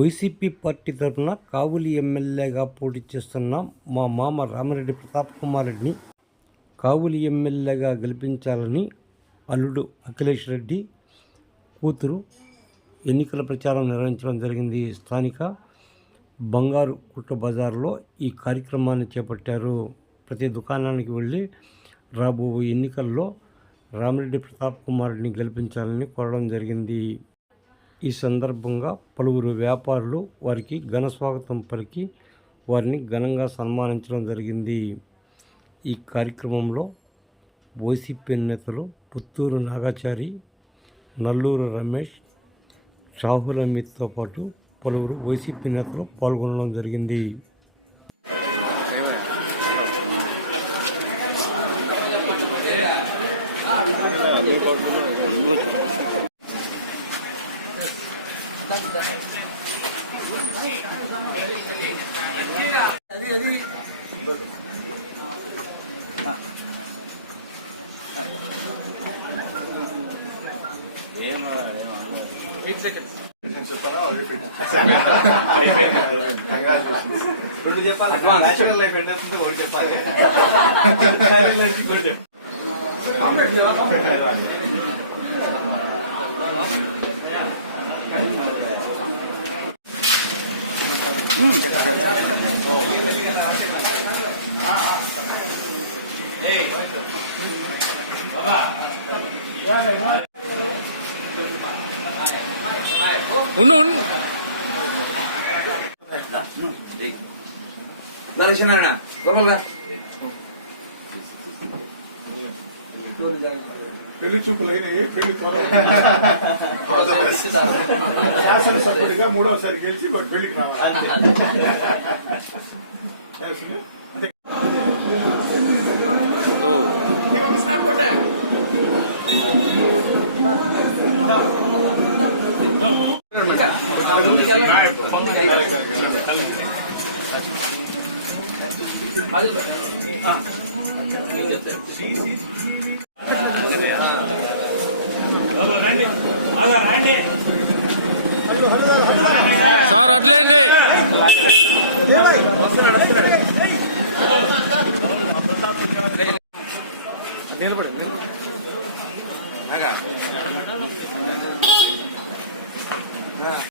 YCP party తరఫున కావలి ఎమ్మెల్యేగా పోటీ చేస్తున్న మా మామ రామిరెడ్డి ప్రతాప్ కుమార్ రెడ్డిని కావలి ఎమ్మెల్యేగా గెలిపించాలని అల్లుడు అఖిలేష్ రెడ్డి కూతురు ఎన్నికల ప్రచారం నిర్వహించడం జరిగింది. స్థానిక బంగారు కుట్ట బజార్లో ఈ కార్యక్రమాన్ని చేపట్టారు. ప్రతి దుకాణానికి వెళ్ళి రాబోయే ఎన్నికల్లో రామిరెడ్డి ప్రతాప్ కుమార్ రెడ్డిని గెలిపించాలని కోరడం జరిగింది. ఈ సందర్భంగా పలువురు వ్యాపారులు వారికి ఘన స్వాగతం పలికి వారిని ఘనంగా సన్మానించడం జరిగింది. ఈ కార్యక్రమంలో వైసీపీ నేతలు పుత్తూరు నాగాచారి, నల్లూరు రమేష్, షాహుల్ అమీద్తో పాటు పలువురు వైసీపీ నేతలు పాల్గొనడం జరిగింది. రెండు చెప్పాలి. నేచురల్ లైఫ్ ఎండ్ అవుతుంటే ఒకటి చెప్పాలి. పెళ్లి చూపులైనవి, పెళ్లి శాసనసభ్యుడిగా 3వసారి గెలిచి పెళ్లికి రావాలి అంతే. వస్తున్నాడు.